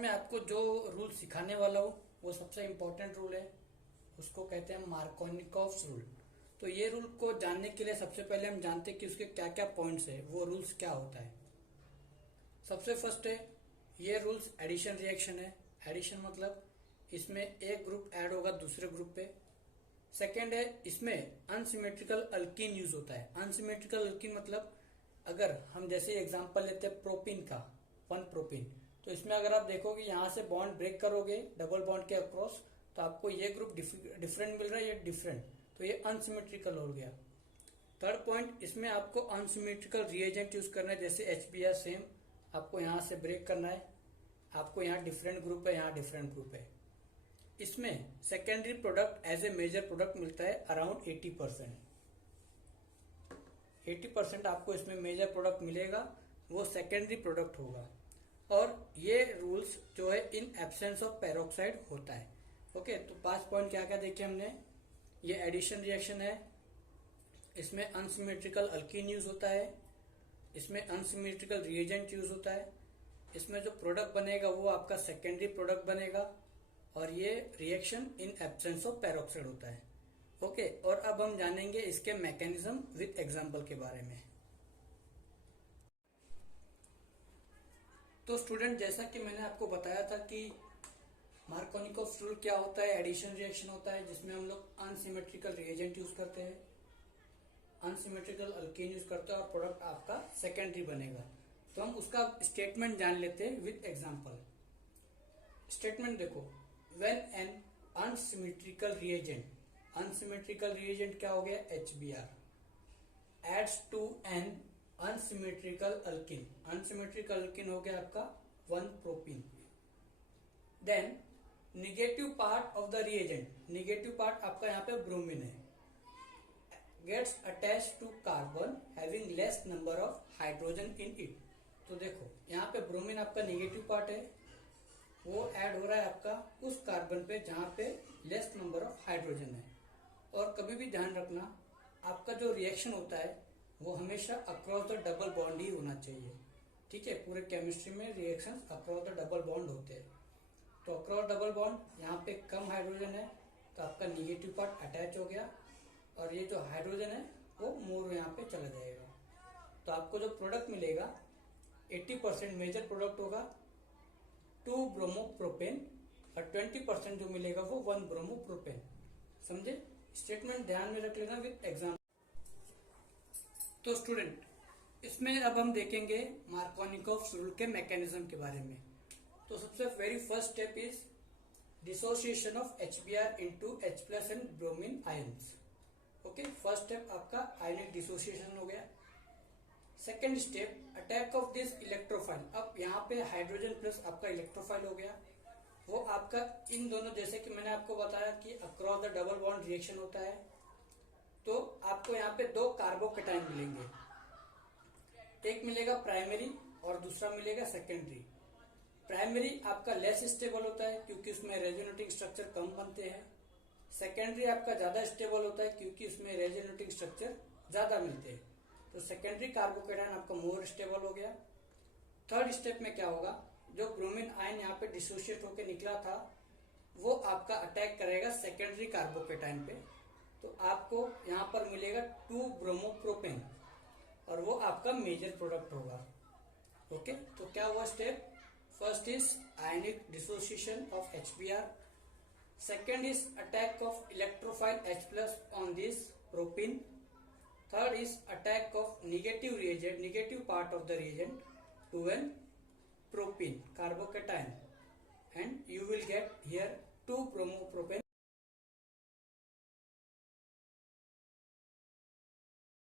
मैं आपको जो रूल सिखाने वाला हूँ वो सबसे इम्पोर्टेंट रूल है, उसको कहते हैं मार्कोनिकॉव्स रूल। तो ये रूल को जानने के लिए सबसे पहले हम जानते हैं कि उसके क्या क्या पॉइंट्स है, वो रूल्स क्या होता है। सबसे फर्स्ट है, ये रूल्स एडिशन रिएक्शन है। एडिशन मतलब इसमें एक ग्रुप ऐड होगा दूसरे ग्रुप पे। सेकेंड है, इसमें अनसिमेट्रिकल अल्कीन यूज होता है। अनसिमेट्रिकल अल्कीन मतलब अगर हम जैसे एग्जांपल लेते हैं प्रोपिन का, 1 प्रोपिन, तो इसमें अगर आप देखोगे यहाँ से बॉन्ड ब्रेक करोगे डबल बॉन्ड के अक्रॉस, तो आपको ये ग्रुप डिफरेंट मिल रहा है, ये डिफरेंट, तो ये अनसिमेट्रिकल हो गया। थर्ड पॉइंट, इसमें आपको अनसिमेट्रिकल रिएजेंट यूज करना है, जैसे HBr सेम आपको यहाँ से ब्रेक करना है, आपको यहाँ डिफरेंट ग्रुप है, यहाँ डिफरेंट ग्रुप है। इसमें secondary product as a major product मिलता है अराउंड 80%। 80% आपको इसमें मेजर प्रोडक्ट मिलेगा, वो सेकेंडरी प्रोडक्ट होगा। और ये रूल्स जो है इन एब्सेंस ऑफ पेरोक्साइड होता है। ओके, तो 5 पॉइंट क्या क्या देखे हमने। ये एडिशन रिएक्शन है, इसमें अनसिमेट्रिकल अल्कीन यूज होता है, इसमें अनसिमेट्रिकल रिएजेंट यूज होता है, इसमें जो प्रोडक्ट बनेगा वो आपका सेकेंडरी प्रोडक्ट बनेगा, और ये reaction in absence of peroxide होता है। ओके, और अब हम जानेंगे इसके मैकेनिज्म विद एग्जांपल के बारे में। तो स्टूडेंट, जैसा कि मैंने आपको बताया था कि मार्कोनिकॉव्स रूल क्या होता है, एडिशन रिएक्शन होता है जिसमें हम लोग अनसिमेट्रिकल रिएजेंट यूज करते हैं, अनसिमेट्रिकल अल्कीन यूज करते हैं और प्रोडक्ट आपका सेकेंडरी बनेगा। तो हम उसका स्टेटमेंट जान लेते हैं विद एग्जांपल। स्टेटमेंट देखो, when an unsymmetrical reagent, unsymmetrical reagent क्या हो गया, HBr, adds to an unsymmetrical alkene, unsymmetrical alkene हो गया आपका 1 propyne, then negative part of the reagent, negative part आपका यहाँ पे ब्रोमीन है, gets attach to carbon having less number of hydrogen in it. तो देखो यहाँ पे ब्रोमीन आपका निगेटिव पार्ट है, वो ऐड हो रहा है आपका उस कार्बन पे जहां पे लेस नंबर ऑफ हाइड्रोजन है। और कभी भी ध्यान रखना, आपका जो रिएक्शन होता है वो हमेशा अक्रॉस द डबल बॉन्ड ही होना चाहिए। ठीक है, पूरे केमिस्ट्री में reactions across the double bond होते हैं। तो अक्रॉस डबल बॉन्ड यहाँ पे कम हाइड्रोजन है तो आपका निगेटिव पार्ट अटैच हो गया, और ये जो हाइड्रोजन है वो मोर यहाँ पे चला जाएगा। तो आपको जो प्रोडक्ट मिलेगा 80% मेजर प्रोडक्ट होगा 2 ब्रोमोप्रोपेन, और 20% जो मिलेगा वो 1 ब्रोमोप्रोपेन। समझे? स्टेटमेंट ध्यान में रख लेना विद एग्जाम्पल। तो स्टूडेंट, इसमें अब हम देखेंगे मार्कोनिकॉव्स रूल के मैकेनिज्म के बारे में। तो सबसे very first step is dissociation of HBr into H+ and bromine ions. Okay, first step आपका आयनिक डिसोसिएशन हो गया। Second step, attack of this electrophile. अब यहाँ पे हाइड्रोजन प्लस आपका इलेक्ट्रोफाइल हो गया, वो आपका इन दोनों, जैसे कि मैंने आपको बताया कि across the double bond reaction होता है, तो आपको यहाँ पे 2 कार्बोकेटाइन मिलेंगे, एक मिलेगा प्राइमरी और दूसरा मिलेगा सेकेंडरी। प्राइमरी आपका लेस स्टेबल होता है क्योंकि उसमें रेजोनेटिंग स्ट्रक्चर कम बनते हैं, सेकेंडरी आपका ज्यादा स्टेबल होता है क्योंकि उसमें रेजोनेटिंग स्ट्रक्चर ज्यादा मिलते हैं। तो सेकेंडरी कार्बोकेटाइन आपका मोर स्टेबल हो गया। थर्ड स्टेप में क्या होगा, जो ब्रोमीन आयन यहाँ पे डिसोशिएट होकर निकला था वो आपका अटैक करेगा सेकेंडरी कार्बोकेटाइन पे, तो आपको यहाँ पर मिलेगा 2 ब्रोमोप्रोपेन, और वो आपका मेजर प्रोडक्ट होगा। ओके, तो क्या हुआ step, first is ionic dissociation of HBr, second is attack of electrophile H+ on this propene, third is attack of negative reagent, negative part of the reagent to an propene carbocation, and you will get here